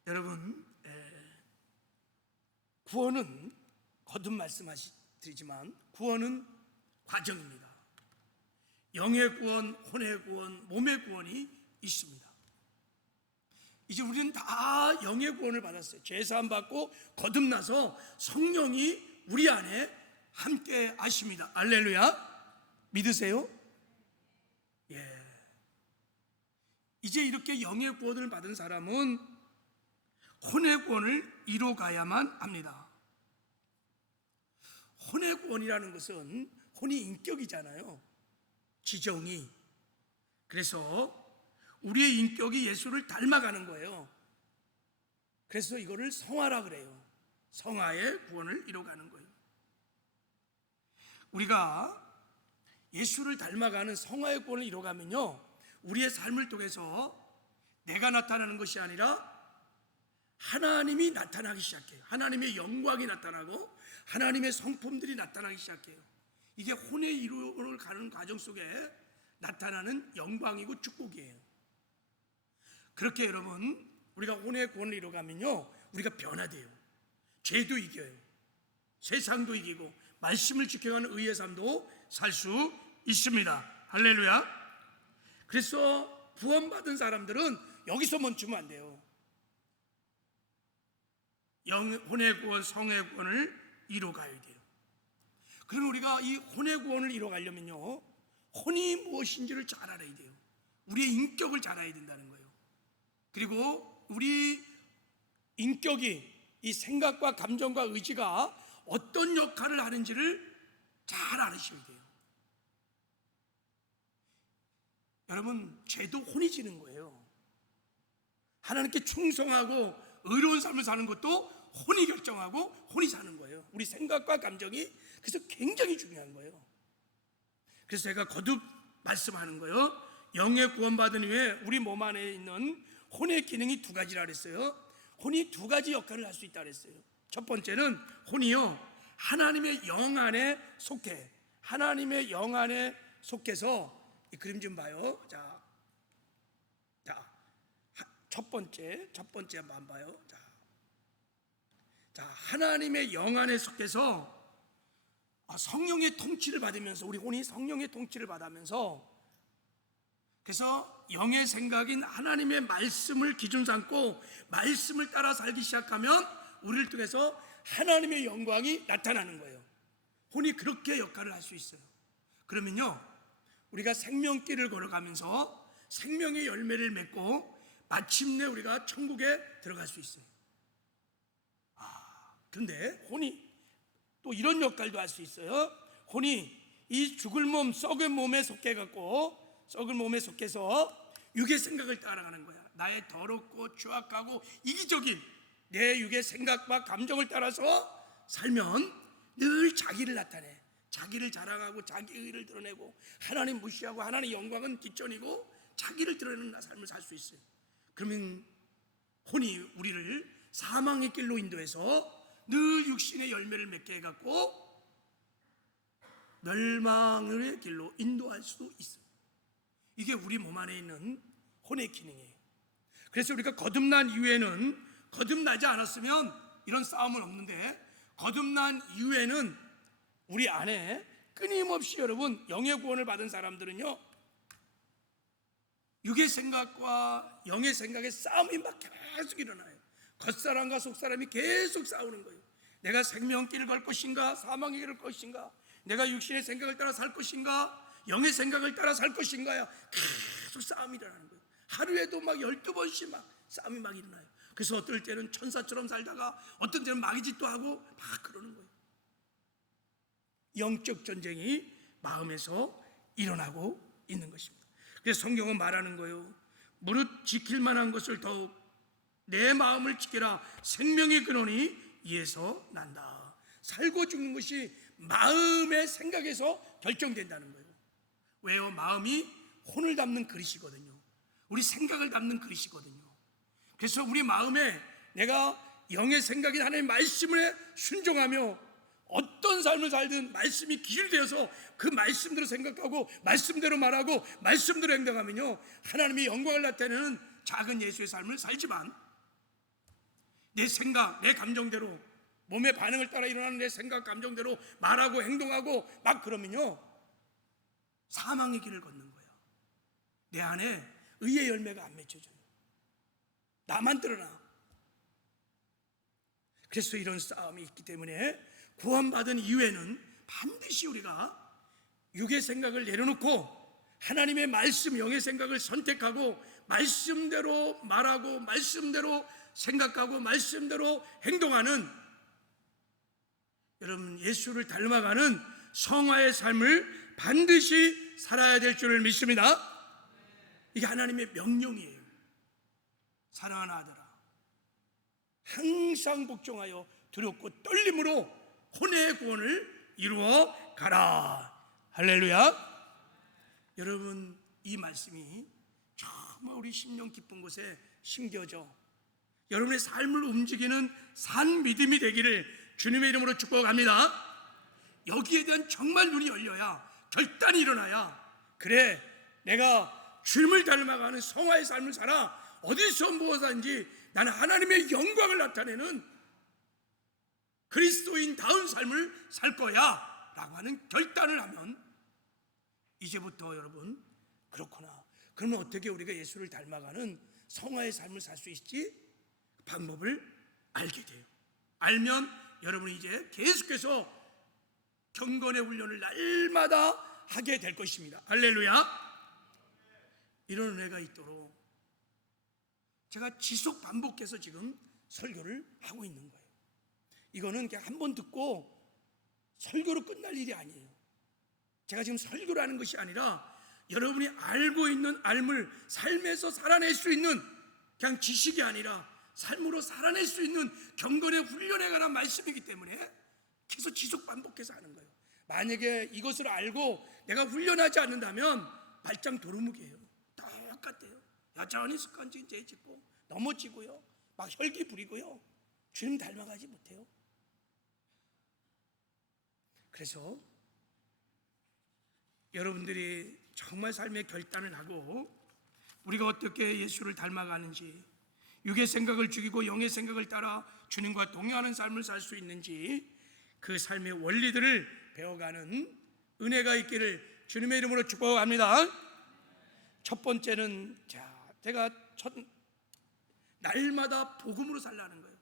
여러분, 구원은 거듭 말씀드리지만 구원은 과정입니다. 영의 구원, 혼의 구원, 몸의 구원이 있습니다. 이제 우리는 다 영의 구원을 받았어요. 죄사함 받고 거듭나서 성령이 우리 안에 함께 하십니다. 할렐루야. 믿으세요? 예. 이제 이렇게 영의 구원을 받은 사람은 혼의 구원 구원을 이뤄가야만 합니다. 혼의 구원이라는 것은 혼이 인격이잖아요. 지정이. 그래서 우리의 인격이 예수를 닮아가는 거예요. 그래서 이거를 성화라 그래요. 성화의 구원을 이뤄가는 거예요. 우리가 예수를 닮아가는 성화의 구원을 이뤄가면요, 우리의 삶을 통해서 내가 나타나는 것이 아니라 하나님이 나타나기 시작해요. 하나님의 영광이 나타나고 하나님의 성품들이 나타나기 시작해요. 이게 혼의 이루어를 가는 과정 속에 나타나는 영광이고 축복이에요. 그렇게 여러분, 우리가 혼의 구원을 이뤄가면요, 우리가 변화돼요. 죄도 이겨요. 세상도 이기고 말씀을 지켜가는 의의 삶도 살 수 있습니다. 할렐루야. 그래서 구원받은 사람들은 여기서 멈추면 안 돼요. 혼의 구원, 성의 구원을 이뤄가야 돼요. 그러면 우리가 이 혼의 구원을 이뤄가려면요, 혼이 무엇인지를 잘 알아야 돼요. 우리의 인격을 잘 알아야 된다는 거예요. 그리고 우리 인격이, 이 생각과 감정과 의지가 어떤 역할을 하는지를 잘 알으셔야 돼요. 여러분, 죄도 혼이 지는 거예요. 하나님께 충성하고 의로운 삶을 사는 것도 혼이 결정하고 혼이 사는 거예요. 우리 생각과 감정이. 그래서 굉장히 중요한 거예요. 그래서 제가 거듭 말씀하는 거예요. 영의 구원받은 후에 우리 몸 안에 있는 혼의 기능이 두 가지라 그랬어요. 혼이 두 가지 역할을 할 수 있다 그랬어요. 첫 번째는 혼이요, 하나님의 영 안에 속해. 하나님의 영 안에 속해서, 이 그림 좀 봐요. 첫 번째 한번 봐요. 자, 하나님의 영 안에 속해서 성령의 통치를 받으면서, 우리 혼이 성령의 통치를 받으면서, 그래서 영의 생각인 하나님의 말씀을 기준 삼고 말씀을 따라 살기 시작하면 우리를 통해서 하나님의 영광이 나타나는 거예요. 혼이 그렇게 역할을 할 수 있어요. 그러면요, 우리가 생명길을 걸어가면서 생명의 열매를 맺고 마침내 우리가 천국에 들어갈 수 있어요. 그런데 혼이 또 이런 역할도 할 수 있어요. 혼이 이 죽을 몸, 썩은 몸에 속해갖고, 썩은 몸에 속해서 육의 생각을 따라가는 거야. 나의 더럽고 추악하고 이기적인 내 육의 생각과 감정을 따라서 살면 늘 자기를 나타내. 자기를 자랑하고 자기 의를 드러내고 하나님 무시하고 하나님 영광은 뒷전이고 자기를 드러내는 삶을 살 수 있어요. 그러면 혼이 우리를 사망의 길로 인도해서 늘 육신의 열매를 맺게 해갖고 멸망의 길로 인도할 수도 있어요. 이게 우리 몸 안에 있는 혼의 기능이에요. 그래서 우리가 거듭난 이후에는, 거듭나지 않았으면 이런 싸움은 없는데, 거듭난 이후에는 우리 안에 끊임없이, 여러분, 영의 구원을 받은 사람들은요, 육의 생각과 영의 생각의 싸움이 막 계속 일어나요. 겉사람과 속사람이 계속 싸우는 거예요. 내가 생명길을 갈 것인가, 사망의 길을 갈 것인가, 내가 육신의 생각을 따라 살 것인가, 영의 생각을 따라 살 것인가야. 계속 싸움이 일어나는 거예요. 하루에도 막 12번씩 막 싸움이 막 일어나요. 그래서 어떨 때는 천사처럼 살다가 어떤 때는 마귀짓도 하고 막 그러는 거예요. 영적 전쟁이 마음에서 일어나고 있는 것입니다. 그래서 성경은 말하는 거예요. 무릇 지킬 만한 것을 더욱 내 마음을 지켜라. 생명의 근원이 이에서 난다. 살고 죽는 것이 마음의 생각에서 결정된다는 거예요. 왜요? 마음이 혼을 담는 그릇이거든요. 우리 생각을 담는 그릇이거든요. 그래서 우리 마음에 내가 영의 생각인 하나님의 말씀에 순종하며 어떤 삶을 살든 말씀이 기준되어서 그 말씀대로 생각하고 말씀대로 말하고 말씀대로 행동하면요, 하나님의 영광을 나타내는 작은 예수의 삶을 살지만, 내 생각, 내 감정대로, 몸의 반응을 따라 일어나는 내 생각, 감정대로 말하고 행동하고 막 그러면요, 사망의 길을 걷는 거예요. 내 안에 의의 열매가 안 맺혀져요. 나만 드러나. 그래서 이런 싸움이 있기 때문에 구원받은 이후에는 반드시 우리가 육의 생각을 내려놓고 하나님의 말씀, 영의 생각을 선택하고 말씀대로 말하고 말씀대로 생각하고 말씀대로 행동하는, 여러분 예수를 닮아가는 성화의 삶을 반드시 살아야 될 줄을 믿습니다. 이게 하나님의 명령이에요. 사랑하는 아들아, 항상 복종하여 두렵고 떨림으로 혼의 구원을 이루어 가라. 할렐루야. 여러분, 이 말씀이 정말 우리 심령 깊은 곳에 심겨져 여러분의 삶을 움직이는 산 믿음이 되기를 주님의 이름으로 축복합니다. 여기에 대한 정말 눈이 열려야, 결단이 일어나야, 그래 내가 주님을 닮아가는 성화의 삶을 살아 어디서 무엇하든지 나는 하나님의 영광을 나타내는 그리스도인다운 삶을 살 거야 라고 하는 결단을 하면, 이제부터 여러분, 그렇구나, 그러면 어떻게 우리가 예수를 닮아가는 성화의 삶을 살 수 있지? 방법을 알게 돼요. 알면 여러분이 이제 계속해서 경건의 훈련을 날마다 하게 될 것입니다. 할렐루야. 이런 은혜가 있도록 제가 지속 반복해서 지금 설교를 하고 있는 거예요. 이거는 그냥 한 번 듣고 설교로 끝날 일이 아니에요. 제가 지금 설교를 하는 것이 아니라 여러분이 알고 있는 알물, 삶에서 살아낼 수 있는, 그냥 지식이 아니라 삶으로 살아낼 수 있는 경건의 훈련에 관한 말씀이기 때문에 계속 지속 반복해서 하는 거예요. 만약에 이것을 알고 내가 훈련하지 않는다면 발장 도루묵이에요. 똑같아요. 여전히 습관적인 죄 짓고 넘어지고요, 막 혈기 부리고요, 주님 닮아가지 못해요. 그래서 여러분들이 정말 삶의 결단을 하고 우리가 어떻게 예수를 닮아가는지, 육의 생각을 죽이고 영의 생각을 따라 주님과 동행하는 삶을 살 수 있는지, 그 삶의 원리들을 배워가는 은혜가 있기를 주님의 이름으로 축복합니다. 첫 번째는, 제가 날마다 복음으로 살라는 거예요.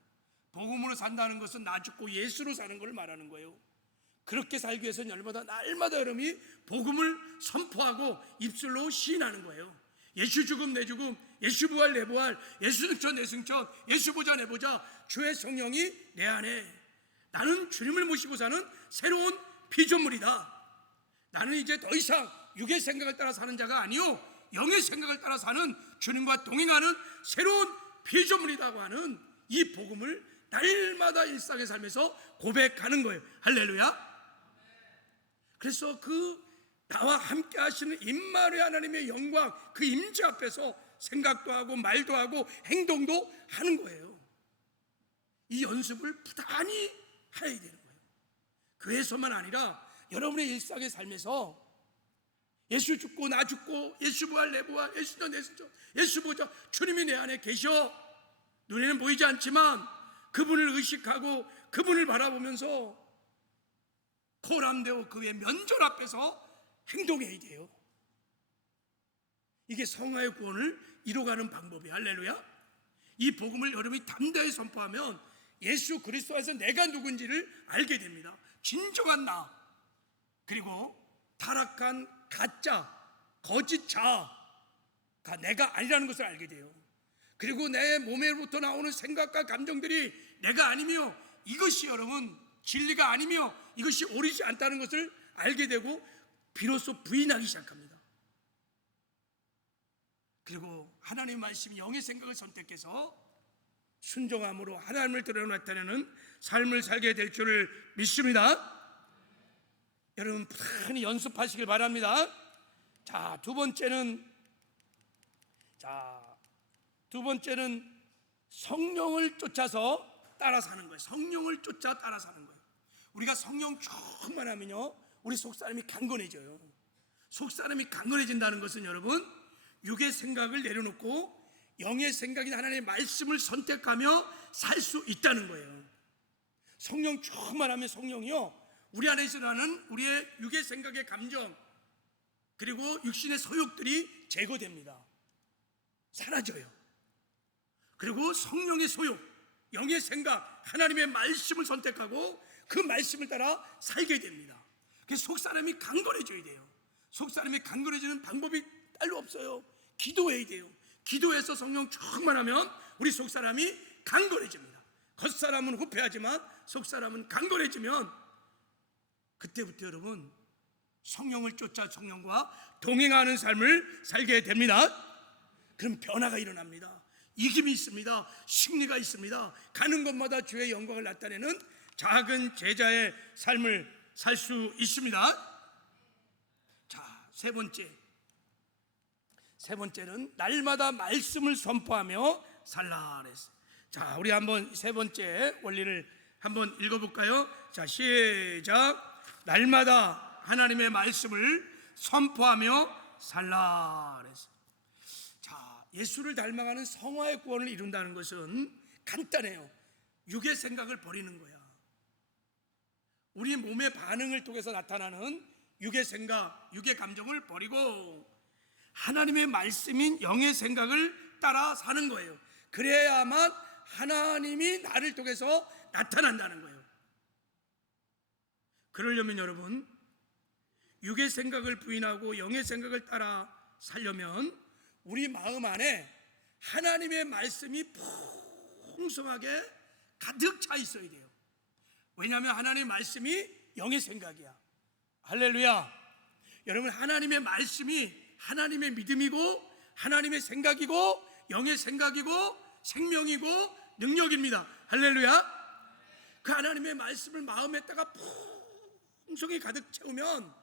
복음으로 산다는 것은 나 죽고 예수로 사는 걸 말하는 거예요. 그렇게 살기 위해서는 날마다 여러분이 복음을 선포하고 입술로 시인하는 거예요. 예수 죽음 내 죽음, 예수 부활 내 부활, 예수 승천 내 승천, 예수 보자 내 보자, 주의 성령이 내 안에, 나는 주님을 모시고 사는 새로운 피조물이다. 나는 이제 더 이상 육의 생각을 따라 사는 자가 아니요 영의 생각을 따라 사는 주님과 동행하는 새로운 피조물이라고 하는 이 복음을 날마다 일상의 삶에서 고백하는 거예요. 할렐루야. 그래서 그 나와 함께 하시는 임마누엘 하나님의 영광, 그 임재 앞에서 생각도 하고 말도 하고 행동도 하는 거예요. 이 연습을 부단히 해야 되는 거예요. 교회에서만 아니라 여러분의 일상의 삶에서 예수 죽고 나 죽고, 예수 부활 내 부활, 예수 너 내 승천, 예수 보자, 주님이 내 안에 계셔. 눈에는 보이지 않지만 그분을 의식하고 그분을 바라보면서 코람되어 그의 면전 앞에서 행동해야 돼요. 이게 성화의 구원을 이뤄가는 방법이에요. 할렐루야. 이 복음을 여러분이 담대히 선포하면 예수 그리스도 안에서 내가 누군지를 알게 됩니다. 진정한 나, 그리고 타락한 가짜, 거짓 자가 내가 아니라는 것을 알게 돼요. 그리고 내 몸에로부터 나오는 생각과 감정들이 내가 아니며 이것이 여러분 진리가 아니며 이것이 옳지 않다는 것을 알게 되고 비로소 부인하기 시작합니다. 그리고 하나님의 말씀, 영의 생각을 선택해서 순종함으로 하나님을 드러나타내는 삶을 살게 될 줄을 믿습니다. 여러분 부단히 연습하시길 바랍니다. 두 번째는 성령을 쫓아서 따라 사는 거예요. 성령을 쫓아 따라 사는 거예요. 우리가 성령 충만하면요, 우리 속사람이 강건해져요. 속사람이 강건해진다는 것은 여러분, 육의 생각을 내려놓고 영의 생각인 하나님의 말씀을 선택하며 살 수 있다는 거예요. 성령 충만하면 성령이요, 우리 안에 일어나는 우리의 육의 생각의 감정, 그리고 육신의 소욕들이 제거됩니다. 사라져요. 그리고 성령의 소욕, 영의 생각, 하나님의 말씀을 선택하고 그 말씀을 따라 살게 됩니다. 그래서 속사람이 강건해져야 돼요. 속사람이 강건해지는 방법이 따로 없어요. 기도해야 돼요. 기도해서 성령 충만하면 우리 속사람이 강건해집니다. 겉사람은 후패하지만 속사람은 강건해지면 그때부터 여러분 성령을 쫓아 성령과 동행하는 삶을 살게 됩니다. 그럼 변화가 일어납니다. 이김이 있습니다. 승리가 있습니다. 가는 곳마다 주의 영광을 나타내는 작은 제자의 삶을 살 수 있습니다. 자, 세 번째는 날마다 말씀을 선포하며 살라 그랬어요. 자, 우리 한번 세 번째 원리를 한번 읽어볼까요? 자, 시작. 날마다 하나님의 말씀을 선포하며 살라 그랬어요. 자, 예수를 닮아가는 성화의 구원을 이룬다는 것은 간단해요. 육의 생각을 버리는 거야. 우리 몸의 반응을 통해서 나타나는 육의 생각, 육의 감정을 버리고 하나님의 말씀인 영의 생각을 따라 사는 거예요. 그래야만 하나님이 나를 통해서 나타난다는 거예요. 그러려면 여러분, 육의 생각을 부인하고 영의 생각을 따라 살려면 우리 마음 안에 하나님의 말씀이 풍성하게 가득 차 있어야 돼요. 왜냐하면 하나님의 말씀이 영의 생각이야. 할렐루야. 여러분, 하나님의 말씀이 하나님의 믿음이고 하나님의 생각이고 영의 생각이고 생명이고 능력입니다. 할렐루야. 그 하나님의 말씀을 마음에다가 풍성히 가득 채우면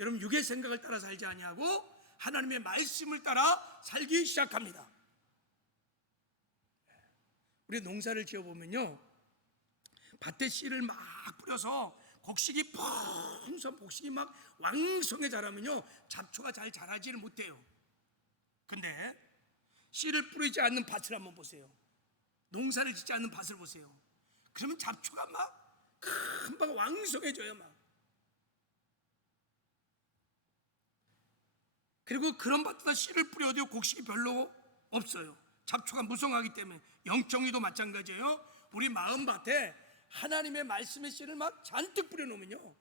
여러분 육의 생각을 따라 살지 아니하고 하나님의 말씀을 따라 살기 시작합니다. 우리 농사를 지어보면요, 밭에 씨를 막 뿌려서 곡식이 풍성, 곡식이 막 왕성해 자라면요 잡초가 잘 자라지를 못해요. 근데 씨를 뿌리지 않는 밭을 한번 보세요. 농사를 짓지 않는 밭을 보세요. 그러면 잡초가 막 금방 왕성해져요. 막. 그리고 그런 밭에다 씨를 뿌려도 곡식이 별로 없어요. 잡초가 무성하기 때문에. 영적이도 마찬가지예요. 우리 마음밭에 하나님의 말씀의 씨를 막 잔뜩 뿌려놓으면요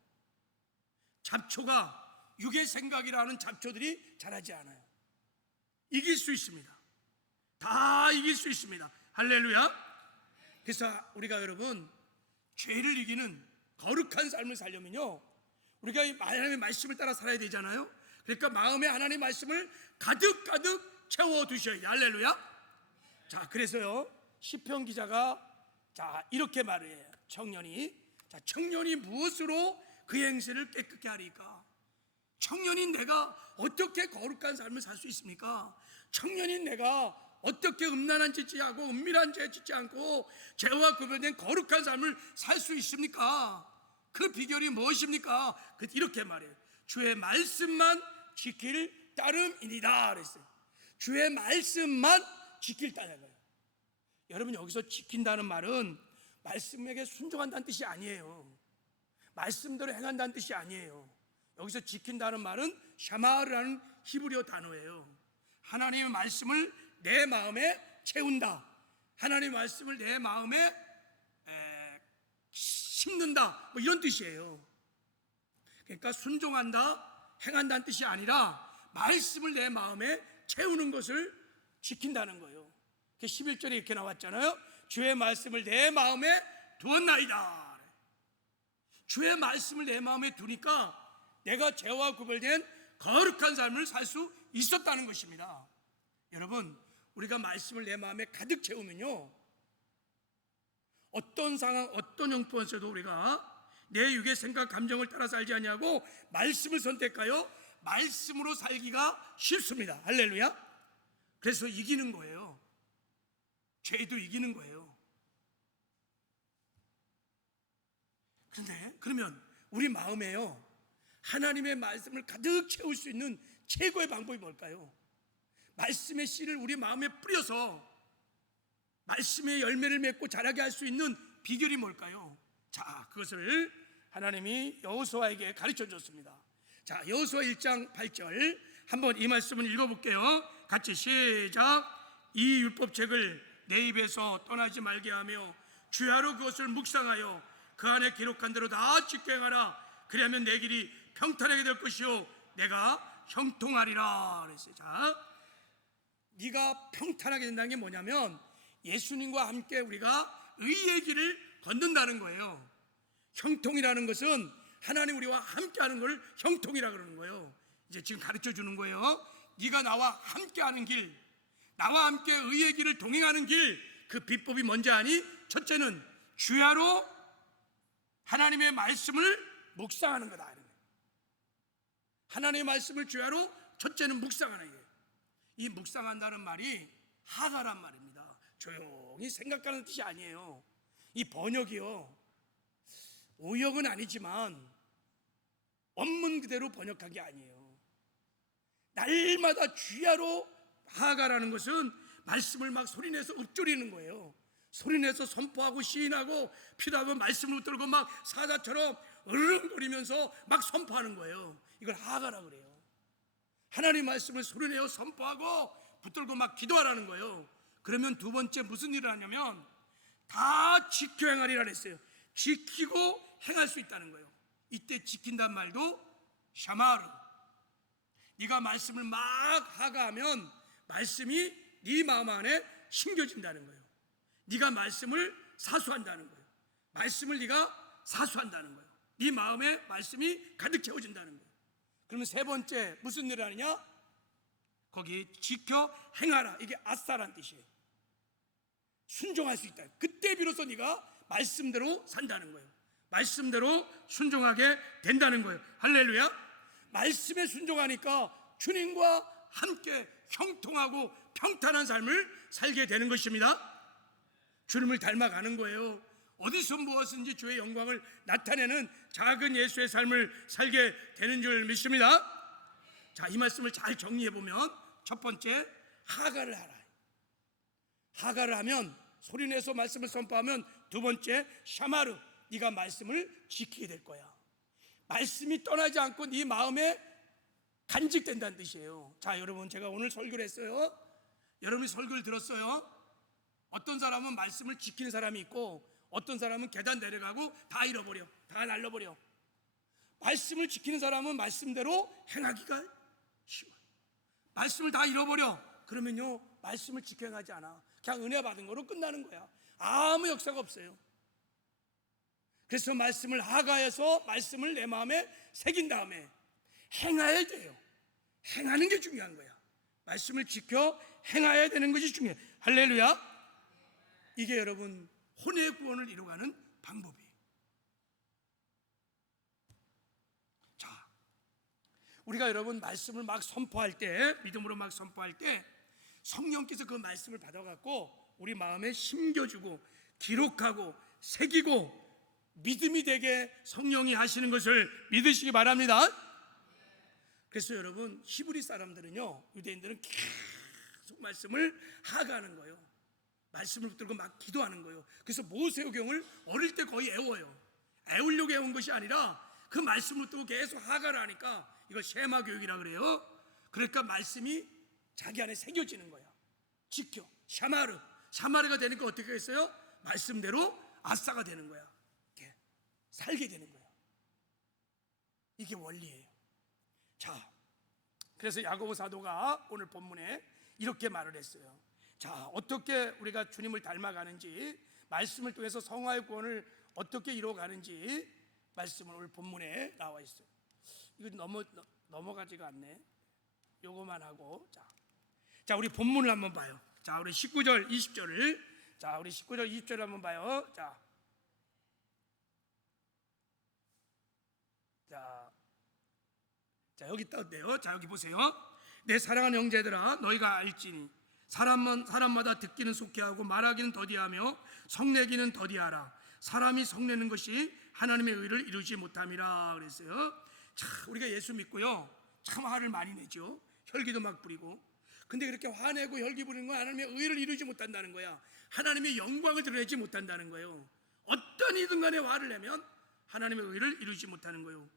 잡초가, 육의 생각이라는 잡초들이 자라지 않아요. 이길 수 있습니다. 다 이길 수 있습니다. 할렐루야. 그래서 우리가 여러분 죄를 이기는 거룩한 삶을 살려면요 우리가 하나님의 말씀을 따라 살아야 되잖아요. 그러니까 마음에 하나님의 말씀을 가득 채워두셔야 돼요. 할렐루야. 자, 그래서요 시편 기자가 자 이렇게 말해요. 청년이 무엇으로 그 행실을 깨끗게 하리까? 청년인 내가 어떻게 거룩한 삶을 살 수 있습니까? 청년인 내가 어떻게 음란한 짓 짓지 않고 은밀한 죄 짓지 않고 죄와 구별된 거룩한 삶을 살 수 있습니까? 그 비결이 무엇입니까? 이렇게 말해요. 주의 말씀만 지킬 따름이니라 그랬어요. 주의 말씀만 지킬 따름이에요. 여러분, 여기서 지킨다는 말은 말씀에게 순종한다는 뜻이 아니에요. 말씀대로 행한다는 뜻이 아니에요. 여기서 지킨다는 말은 샤마르라는 히브리어 단어예요. 하나님의 말씀을 내 마음에 채운다. 하나님의 말씀을 내 마음에 심는다. 뭐 이런 뜻이에요. 그러니까 순종한다, 행한다는 뜻이 아니라 말씀을 내 마음에 채우는 것을 지킨다는 거예요. 11절에 이렇게 나왔잖아요. 주의 말씀을 내 마음에 두었나이다. 주의 말씀을 내 마음에 두니까 내가 죄와 구별된 거룩한 삶을 살 수 있었다는 것입니다. 여러분, 우리가 말씀을 내 마음에 가득 채우면요 어떤 상황, 어떤 형편에서도 우리가 내 육의 생각, 감정을 따라 살지 아니하고 말씀을 선택하여 말씀으로 살기가 쉽습니다. 할렐루야. 그래서 이기는 거예요. 죄도 이기는 거예요. 그런데 그러면 우리 마음에요 하나님의 말씀을 가득 채울 수 있는 최고의 방법이 뭘까요? 말씀의 씨를 우리 마음에 뿌려서 말씀의 열매를 맺고 자라게 할 수 있는 비결이 뭘까요? 자, 그것을 하나님이 여호수아에게 가르쳐 줬습니다. 자, 여호수아 1장 8절 한번 이 말씀을 읽어볼게요. 같이 시작. 이 율법책을 내 입에서 떠나지 말게 하며 주야로 그것을 묵상하여 그 안에 기록한 대로 다 지켜 행하라. 그리하면 내 길이 평탄하게 될 것이요 내가 형통하리라 그랬어요. 자, 네가 평탄하게 된다는 게 뭐냐면 예수님과 함께 우리가 의의 길을 걷는다는 거예요. 형통이라는 것은 하나님 우리와 함께하는 걸 형통이라 그러는 거예요. 이제 지금 가르쳐 주는 거예요. 네가 나와 함께하는 길, 나와 함께 의의 길을 동행하는 길, 그 비법이 뭔지 아니? 첫째는 주야로 하나님의 말씀을 묵상하는 거다. 하나님의 말씀을 주야로 첫째는 묵상하는 거예요. 이 묵상한다는 말이 하가란 말입니다. 조용히 생각하는 뜻이 아니에요. 이 번역이요, 오역은 아니지만 원문 그대로 번역한 게 아니에요. 날마다 주야로 하가라는 것은 말씀을 막 소리내서 읊조리는 거예요. 소리내서 선포하고 시인하고 필요하면 말씀을 붙들고 막 사자처럼 으르렁거리면서 막 선포하는 거예요. 이걸 하가라 그래요. 하나님 말씀을 소리내어 선포하고 붙들고 막 기도하라는 거예요. 그러면 두 번째 무슨 일을 하냐면 다 지켜 행하리라 했어요. 지키고 행할 수 있다는 거예요. 이때 지킨다는 말도 샤마르, 네가 말씀을 막 하가하면 말씀이 네 마음 안에 심겨진다는 거예요. 네가 말씀을 사수한다는 거예요. 말씀을 네가 사수한다는 거예요. 네 마음에 말씀이 가득 채워진다는 거예요. 그러면 세 번째 무슨 일을 하느냐? 거기 지켜 행하라, 이게 아싸란 뜻이에요. 순종할 수 있다. 그때 비로소 네가 말씀대로 산다는 거예요. 말씀대로 순종하게 된다는 거예요. 할렐루야. 말씀에 순종하니까 주님과 함께 형통하고 평탄한 삶을 살게 되는 것입니다. 주님을 닮아가는 거예요. 어디서 무엇인지 주의 영광을 나타내는 작은 예수의 삶을 살게 되는 줄 믿습니다. 자, 이 말씀을 잘 정리해 보면 첫 번째, 하가를 하라. 하가를 하면, 소리내서 말씀을 선포하면, 두 번째, 샤마르, 네가 말씀을 지키게 될 거야. 말씀이 떠나지 않고 네 마음에 간직된다는 뜻이에요. 자, 여러분, 제가 오늘 설교를 했어요. 여러분이 설교를 들었어요. 어떤 사람은 말씀을 지키는 사람이 있고 어떤 사람은 계단 내려가고 다 잃어버려, 다 날려버려. 말씀을 지키는 사람은 말씀대로 행하기가 쉬워요. 말씀을 다 잃어버려. 그러면요, 말씀을 지켜 행하지 않아. 그냥 은혜 받은 거로 끝나는 거야. 아무 역사가 없어요. 그래서 말씀을 하가해서 말씀을 내 마음에 새긴 다음에 행해야 돼요. 행하는 게 중요한 거야. 말씀을 지켜 행해야 되는 것이 중요해요. 할렐루야. 이게 여러분 혼의 구원을 이루어가는 방법이에요. 자, 우리가 여러분 말씀을 막 선포할 때, 믿음으로 막 선포할 때 성령께서 그 말씀을 받아갖고 우리 마음에 심겨주고 기록하고 새기고 믿음이 되게 성령이 하시는 것을 믿으시기 바랍니다. 그래서 여러분 히브리 사람들은요, 유대인들은 계속 말씀을 하가하는 거예요. 말씀을 붙들고 막 기도하는 거예요. 그래서 모세오경을 어릴 때 거의 애워요. 애우려고 애운 것이 아니라 그 말씀을 붙들고 계속 하가를 하니까 이걸 쉐마 교육이라 그래요. 그러니까 말씀이 자기 안에 새겨지는 거야. 지켜, 샤마르. 샤마르가 되니까 어떻게 했어요? 말씀대로 아싸가 되는 거야. 이렇게 살게 되는 거야. 이게 원리예요. 자, 그래서 야고보 사도가 오늘 본문에 이렇게 말을 했어요. 자, 어떻게 우리가 주님을 닮아가는지, 말씀을 통해서 성화의 구원을 어떻게 이루어가는지 말씀은 오늘 본문에 나와 있어요. 이거 넘어가지가 않네. 요거만 하고, 자, 우리 본문을 한번 봐요. 자, 우리 19절 20절을, 자, 우리 19절 20절을 한번 봐요. 자, 여기 떴네요. 자, 여기 보세요. 내 사랑하는 형제들아, 너희가 알지니 사람마다 듣기는 속히 하고 말하기는 더디하며 성내기는 더디하라. 사람이 성내는 것이 하나님의 의를 이루지 못함이라 그랬어요. 자, 우리가 예수 믿고요, 참 화를 많이 내죠. 혈기도 막 부리고. 근데 그렇게 화내고 혈기 부리는 건 하나님의 의를 이루지 못한다는 거야. 하나님의 영광을 드러내지 못한다는 거예요. 어떤 이든 간에 화를 내면 하나님의 의를 이루지 못하는 거예요.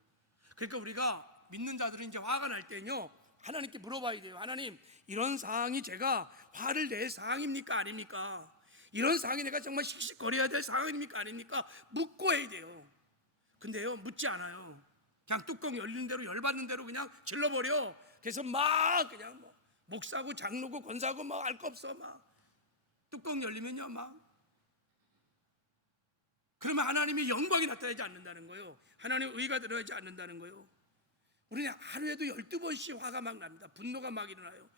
그러니까 우리가 믿는 자들은 이제 화가 날 때는요, 하나님께 물어봐야 돼요. 하나님, 이런 상황이 제가 화를 낼 상황입니까 아닙니까? 이런 상황이 내가 정말 씩씩거려야 될 상황입니까 아닙니까? 묻고 해야 돼요. 근데요, 묻지 않아요. 그냥 뚜껑 열리는 대로, 열받는 대로 그냥 질러버려. 그래서 막 그냥 뭐 목사고 장로고 권사고 막 알 거 없어. 막 뚜껑 열리면요 막, 그러면 하나님의 영광이 나타나지 않는다는 거예요. 하나님의 의가 드러나지 않는다는 거예요. 우리는 하루에도 12번씩 화가 막 납니다. 분노가 막 일어나요.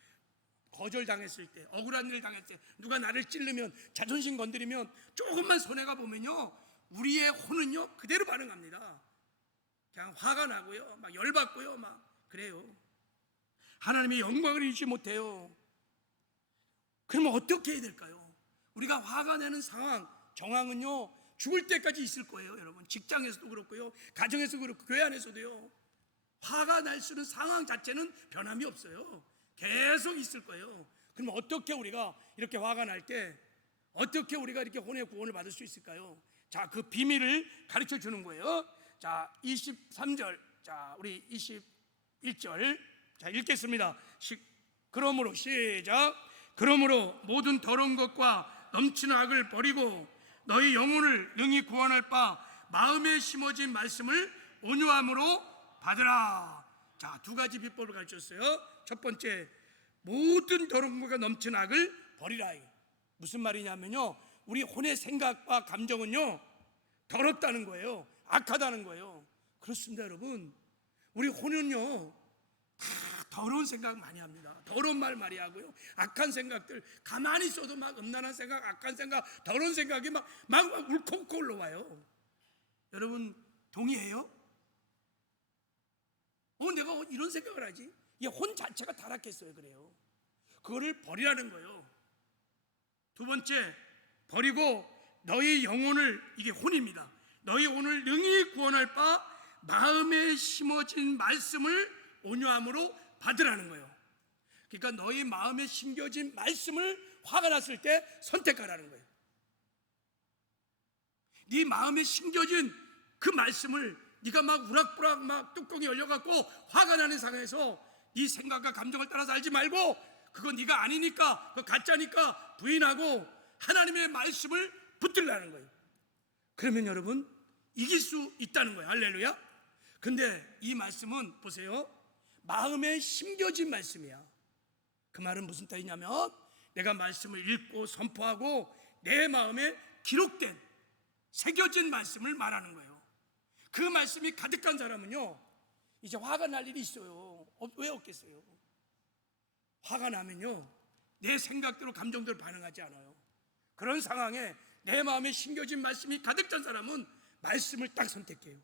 거절당했을 때, 억울한 일을 당했을 때, 누가 나를 찌르면, 자존심 건드리면, 조금만 손해가 보면요 우리의 혼은요 그대로 반응합니다. 그냥 화가 나고요, 막 열받고요, 막 그래요. 하나님의 영광을 잃지 못해요. 그러면 어떻게 해야 될까요? 우리가 화가 나는 상황, 정황은요 죽을 때까지 있을 거예요. 여러분, 직장에서도 그렇고요, 가정에서도 그렇고, 교회 안에서도요. 화가 날 수 있는 상황 자체는 변함이 없어요. 계속 있을 거예요. 그럼 어떻게 우리가 이렇게 화가 날 때 어떻게 우리가 이렇게 혼의 구원을 받을 수 있을까요? 자, 그 비밀을 가르쳐 주는 거예요. 자, 23절, 자, 우리 21절, 자, 읽겠습니다. 그러므로 시작. 그러므로 모든 더러운 것과 넘치는 악을 버리고 너희 영혼을 능히 구원할 바 마음에 심어진 말씀을 온유함으로 받으라. 자, 두 가지 비법을 가르쳤어요. 첫 번째, 모든 더러운 것과 넘치는 악을 버리라. 무슨 말이냐면요, 우리 혼의 생각과 감정은요 더럽다는 거예요. 악하다는 거예요. 그렇습니다, 여러분. 우리 혼은요 다 더러운 생각 많이 합니다. 더러운 말 많이 하고요, 악한 생각들, 가만히 있어도 막 음란한 생각, 악한 생각, 더러운 생각이 막 울컥울컥 올라와요. 여러분 동의해요? 내가 이런 생각을 하지? 이 혼 자체가 타락했어요. 그래요. 그거를 버리라는 거예요. 두 번째, 버리고 너희 영혼을, 이게 혼입니다. 너희 영혼을 능히 구원할 바 마음에 심어진 말씀을 온유함으로 받으라는 거예요. 그러니까 너희 마음에 심겨진 말씀을 화가 났을 때 선택하라는 거예요. 네 마음에 심겨진 그 말씀을 네가 막 우락부락 막 뚜껑이 열려갖고 화가 나는 상황에서 네 생각과 감정을 따라 살지 말고, 그건 네가 아니니까, 그거 가짜니까 부인하고 하나님의 말씀을 붙들라는 거예요. 그러면 여러분 이길 수 있다는 거예요. 할렐루야. 근데 이 말씀은 보세요, 마음에 심겨진 말씀이야. 그 말은 무슨 뜻이냐면, 내가 말씀을 읽고 선포하고 내 마음에 기록된, 새겨진 말씀을 말하는 거예요. 그 말씀이 가득한 사람은요 이제 화가 날 일이 있어요. 왜 없겠어요? 화가 나면요 내 생각대로 감정대로 반응하지 않아요. 그런 상황에 내 마음에 심겨진 말씀이 가득 찬 사람은 말씀을 딱 선택해요.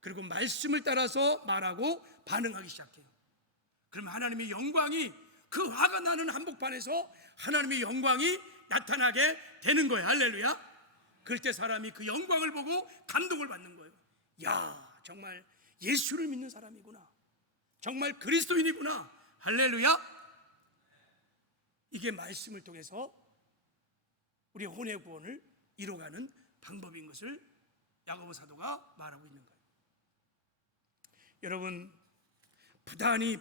그리고 말씀을 따라서 말하고 반응하기 시작해요. 그러면 하나님의 영광이, 그 화가 나는 한복판에서 하나님의 영광이 나타나게 되는 거예요. 할렐루야. 그럴 때 사람이 그 영광을 보고 감동을 받는 거예요. 야, 정말 예수를 믿는 사람이구나, 정말 그리스도인이구나. 할렐루야. 이게 말씀을 통해서 우리 혼의 구원을 이뤄가는 방법인 것을 야고보 사도가 말하고 있는 거예요. 여러분, 부단히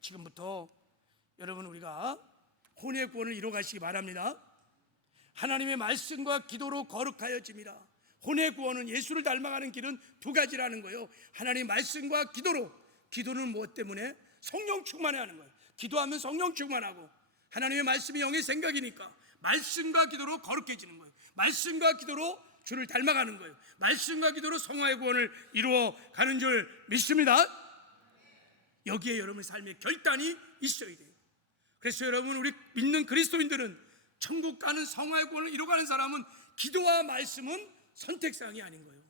지금부터 여러분 우리가 혼의 구원을 이뤄가시기 바랍니다. 하나님의 말씀과 기도로 거룩하여짐이라. 혼의 구원은, 예수를 닮아가는 길은 두 가지라는 거예요. 하나님의 말씀과 기도로. 기도는 무엇 때문에? 성령 충만해야 하는 거예요. 기도하면 성령 충만하고, 하나님의 말씀이 영의 생각이니까 말씀과 기도로 거룩해지는 거예요. 말씀과 기도로 주를 닮아가는 거예요. 말씀과 기도로 성화의 구원을 이루어 가는 줄 믿습니다. 여기에 여러분의 삶의 결단이 있어야 돼요. 그래서 여러분, 우리 믿는 그리스도인들은, 천국 가는 성화의 구원을 이루어가는 사람은 기도와 말씀은 선택사항이 아닌 거예요.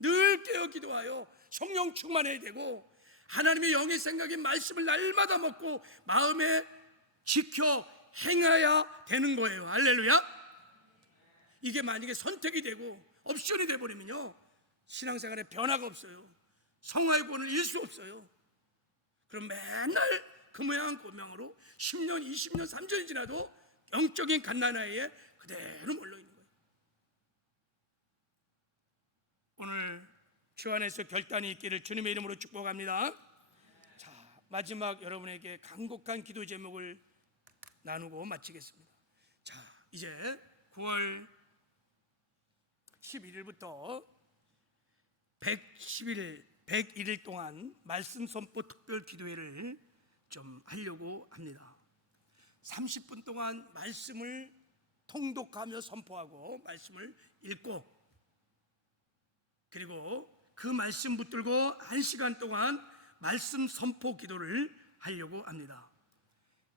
늘 깨어 기도하여 성령 충만해야 되고, 하나님의 영의 생각인 말씀을 날마다 먹고 마음에 지켜 행해야 되는 거예요. 할렐루야. 이게 만약에 선택이 되고 옵션이 돼버리면요 신앙생활에 변화가 없어요. 성화의 구원을 잃을 수 없어요. 그럼 맨날 그 모양 그 모양으로 10년, 20년, 30년이 지나도 영적인 갓난아이에 그대로 몰려있는 거예요. 오늘 주 안에서 결단이 있기를 주님의 이름으로 축복합니다. 자, 마지막 여러분에게 간곡한 기도 제목을 나누고 마치겠습니다. 자, 이제 9월 11일부터 101일 동안 말씀 선포 특별 기도회를 좀 하려고 합니다. 30분 동안 말씀을 통독하며 선포하고 말씀을 읽고, 그리고 그 말씀 붙들고 1시간 동안 말씀 선포 기도를 하려고 합니다.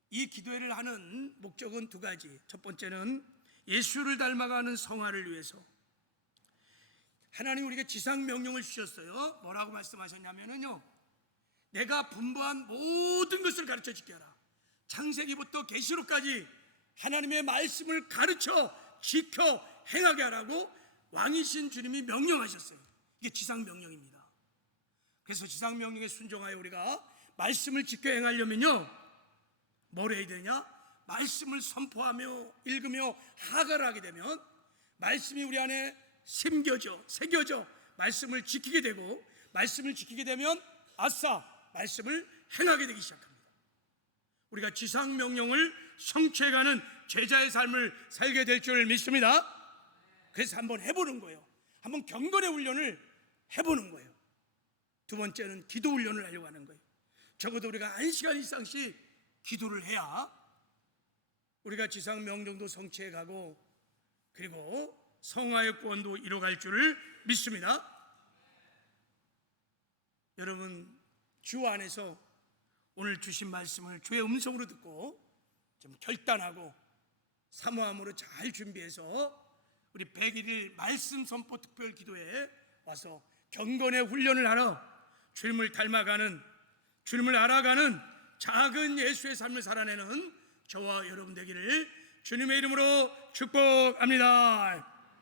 이 기도회를 하는 목적은 두 가지. 첫 번째는 예수를 닮아가는 성화를 위해서. 하나님 우리에게 지상 명령을 주셨어요. 뭐라고 말씀하셨냐면요, 내가 분부한 모든 것을 가르쳐 지게 하라. 창세기부터 계시록까지 하나님의 말씀을 가르쳐 지켜 행하게 하라고 왕이신 주님이 명령하셨어요. 이게 지상 명령입니다. 그래서 지상 명령에 순종하여 우리가 말씀을 지켜 행하려면요, 뭘 해야 되냐? 말씀을 선포하며 읽으며 하가를 하게 되면 말씀이 우리 안에 새겨져 말씀을 지키게 되고, 말씀을 지키게 되면 아싸 말씀을 행하게 되기 시작합니다. 우리가 지상 명령을 성취해가는 제자의 삶을 살게 될 줄 믿습니다. 그래서 한번 해보는 거예요. 한번 경건의 훈련을 해보는 거예요. 두 번째는 기도 훈련을 하려고 하는 거예요. 적어도 우리가 1시간 이상씩 기도를 해야 우리가 지상 명령도 성취해가고, 그리고 성화의 구원도 이뤄갈 줄을 믿습니다. 여러분, 주 안에서 오늘 주신 말씀을 주의 음성으로 듣고 좀 결단하고 사모함으로 잘 준비해서 우리 101일 말씀 선포 특별 기도회에 와서 경건의 훈련을 하러 주님을 닮아가는, 주님을 알아가는 작은 예수의 삶을 살아내는 저와 여러분 되기를 주님의 이름으로 축복합니다.